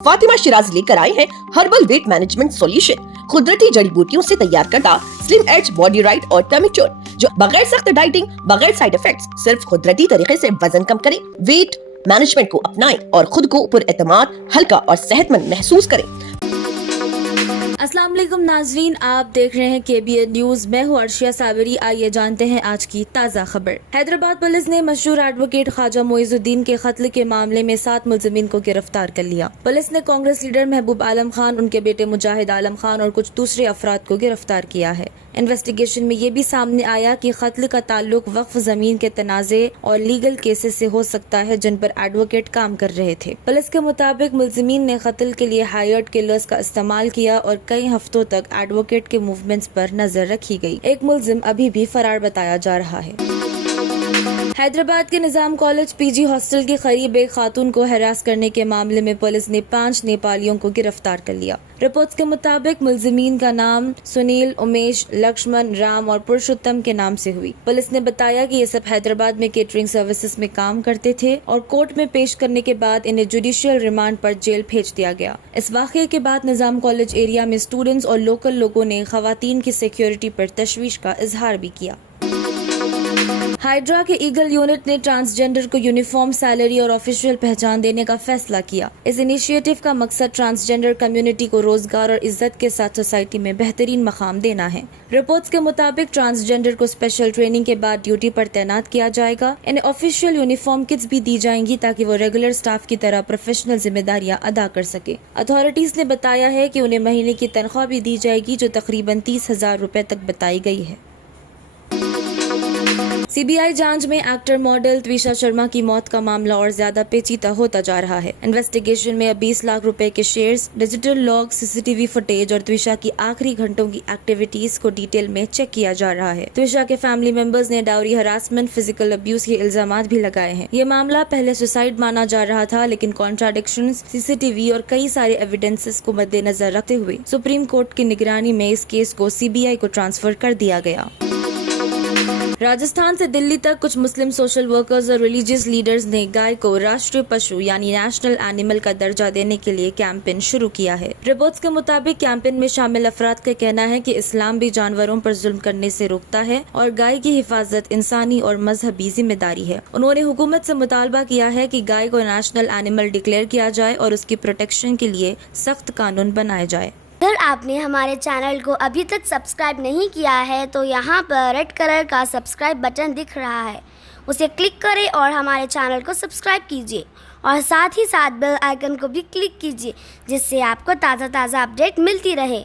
फातिमा शिराज लेकर आए हैं हर्बल वेट मैनेजमेंट सॉल्यूशन। कुदरती जड़ी बूटियों से तैयार करता स्लिम एज बॉडी राइट और टमी क्योर, जो बगैर सख्त डाइटिंग, बगैर साइड इफेक्ट्स, सिर्फ कुदरती तरीके से वजन कम करे। वेट मैनेजमेंट को अपनाएं और खुद को पुरएतमाद, हल्का और सेहतमंद महसूस करें। अस्सलाम वालेकुम नाजरीन, आप देख रहे हैं KBN न्यूज। मैं हूँ अर्शिया सावरी। आइए जानते हैं आज की ताज़ा खबर। हैदराबाद पुलिस ने मशहूर एडवोकेट ख्वाजा मोइजुद्दीन के कत्ल के मामले में 7 मुलजिमीन को गिरफ्तार कर लिया। पुलिस ने कांग्रेस लीडर महबूब आलम खान, उनके बेटे मुजाहिद आलम खान और कुछ दूसरे अफराद को गिरफ्तार किया है। इन्वेस्टिगेशन में ये भी सामने आया कि कत्ल का ताल्लुक वक्फ जमीन के तनाज़े और लीगल केसेस से हो सकता है जिन पर एडवोकेट काम कर रहे थे। पुलिस के मुताबिक मुलजिमीन ने कत्ल के लिए हायर्ड किलर्स का इस्तेमाल किया और कई हफ्तों तक एडवोकेट के मूवमेंट्स पर नजर रखी गई। एक मुलजिम अभी भी फरार बताया जा रहा है। हैदराबाद के निजाम कॉलेज PG हॉस्टल के करीब एक खातून को हरास करने के मामले में पुलिस ने 5 नेपालियों को गिरफ्तार कर लिया। रिपोर्ट्स के मुताबिक मुलजिमीन का नाम सुनील, उमेश, लक्ष्मण, राम और पुरुषोत्तम के नाम से हुई। पुलिस ने बताया कि ये सब हैदराबाद में केटरिंग सर्विसेज में काम करते थे और कोर्ट में पेश करने के बाद इन्हें जुडिशियल रिमांड पर जेल भेज दिया गया। इस वाक़ये के बाद निजाम कॉलेज एरिया में स्टूडेंट्स और लोकल लोगों ने खवातीन की सिक्योरिटी पर तशवीश का इजहार भी किया। हाइड्रा के ईगल यूनिट ने ट्रांसजेंडर को यूनिफॉर्म सैलरी और ऑफिशियल पहचान देने का फैसला किया। इस इनिशिएटिव का मकसद ट्रांसजेंडर कम्युनिटी को रोजगार और इज्जत के साथ सोसाइटी में बेहतरीन मकाम देना है। रिपोर्ट्स के मुताबिक ट्रांसजेंडर को स्पेशल ट्रेनिंग के बाद ड्यूटी पर तैनात किया जाएगा। इन्हें ऑफिशियल यूनिफॉर्म किट्स भी दी जाएंगी ताकि वो रेगुलर स्टाफ की तरह प्रोफेशनल जिम्मेदारियां अदा कर सके। अथॉरिटीज ने बताया है कि उन्हें महीने की तनख्वाह भी दी जाएगी, जो तकरीबन 30,000 रुपए तक बताई गई है। CBI जांच में एक्टर मॉडल त्विशा शर्मा की मौत का मामला और ज्यादा पेचीदा होता जा रहा है। इन्वेस्टिगेशन में अब 20 लाख रुपए के shares, digital log, CCTV footage और त्विशा की आखिरी घंटों की एक्टिविटीज को डिटेल में चेक किया जा रहा है। त्विशा के फैमिली मेंबर्स ने डाउरी हरासमेंट, फिजिकल अब्यूज के इल्जामात भी लगाए हैं। ये मामला पहले सुसाइड माना जा रहा था, लेकिन कॉन्ट्राडिक्शंस, CCTV और कई सारे एविडेंसेस को मद्देनजर रखते हुए सुप्रीम कोर्ट की निगरानी में इस केस को CBI को ट्रांसफर कर दिया गया। राजस्थान से दिल्ली तक कुछ मुस्लिम सोशल वर्कर्स और रिलीजियस लीडर्स ने गाय को राष्ट्रीय पशु यानी नेशनल एनिमल का दर्जा देने के लिए कैंपेन शुरू किया है। रिपोर्ट्स के मुताबिक कैंपेन में शामिल अफराद का कहना है कि इस्लाम भी जानवरों पर जुल्म करने से रोकता है और गाय की हिफाजत इंसानी और मजहबी जिम्मेदारी है। उन्होंने हुकूमत से मुतालबा किया है कि गाय को नेशनल एनिमल डिक्लेयर किया जाए और उसकी प्रोटेक्शन के लिए सख्त कानून बनाए जाए। अगर आपने हमारे चैनल को अभी तक सब्सक्राइब नहीं किया है तो यहाँ पर रेड कलर का सब्सक्राइब बटन दिख रहा है, उसे क्लिक करें और हमारे चैनल को सब्सक्राइब कीजिए और साथ ही साथ बेल आइकन को भी क्लिक कीजिए, जिससे आपको ताज़ा अपडेट मिलती रहे।